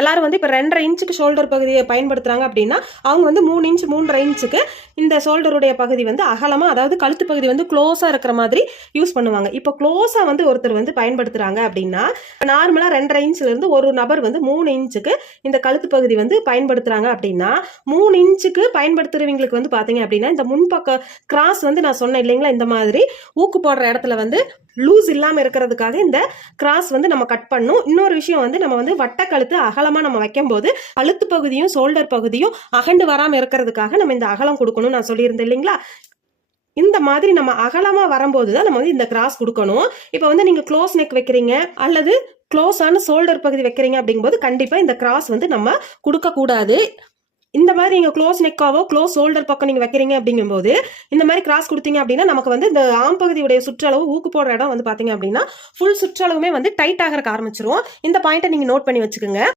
எல்லாரும் வந்து இப்போ 2.5 இன்ச்சுக்கு ஷோல்டர் பகுதியை பயன்படுத்துறாங்க அப்படின்னா அவங்க வந்து 3 இன்ச் 3.5 இன்ச்சுக்கு இந்த ஷோல்டருடைய பகுதி வந்து அகலமாக, அதாவது கழுத்து பகுதி வந்து க்ளோஸாக இருக்கிற மாதிரி யூஸ் பண்ணுவாங்க. இப்போ க்ளோஸாக வந்து ஒருத்தர் வந்து பயன்படுத்துகிறாங்க அப்படின்னா நார்மலாக 2.5 இன்ச்லேருந்து ஒரு நபர் வந்து 3 இன்ச்சுக்கு இந்த கழுத்து பகுதி வந்து பயன்படுத்துகிறாங்க அப்படின்னா 3 இன்ச்சுக்கு பயன்படுத்துகிறவங்களுக்கு வந்து பார்த்தீங்க அப்படின்னா இந்த முன்பக்க கிராஸ் வந்து நான் சொன்னேன் இல்லைங்களா, இந்த மாதிரி ஊக்கு போடுற இடத்துல வந்து லூஸ் இல்லாமல் இருக்கிறதுக்காக இந்த கிராஸ் வந்து நம்ம கட் பண்ணும். இன்னொரு விஷயம் வந்து நம்ம வந்து வட்ட கழுத்து அகலமாக நம்ம வைக்கும் போது கழுத்து பகுதியும் ஷோல்டர் பகுதியும் அகண்டு வராமல் இருக்கிறதுக்காக நம்ம இந்த அகலம் கொடுக்கணும் நான் சொல்லியிருந்தேன் இல்லைங்களா. இந்த மாதிரி நம்ம அகலமா வரும்போது தான் நம்ம வந்து இந்த கிராஸ் கொடுக்கணும். இப்போ வந்து நீங்க க்ளோஸ் நெக் வைக்கிறீங்க அல்லது க்ளோஸான ஷோல்டர் பகுதி வைக்கிறீங்க அப்படிங்கும்போது கண்டிப்பா இந்த கிராஸ் வந்து நம்ம கொடுக்க கூடாது. இந்த மாதிரி நீங்க க்ளோஸ் நெக்காவோ க்ளோஸ் ஷோல்டர் பக்கம் நீங்க வைக்கிறீங்க அப்படிங்கும்போது இந்த மாதிரி கிராஸ் கொடுத்தீங்க அப்படின்னா நமக்கு வந்து இந்த ஆம் பகுதியுடைய சுற்றளவு ஊக்கு போடுற இடம் வந்து பாத்தீங்க அப்படின்னா ஃபுல் சுற்றளவுமே வந்து டைட் ஆகிறக்க ஆரம்பிச்சிரும். இந்த பாயிண்ட்டை நீங்க நோட் பண்ணி வச்சுக்கோங்க.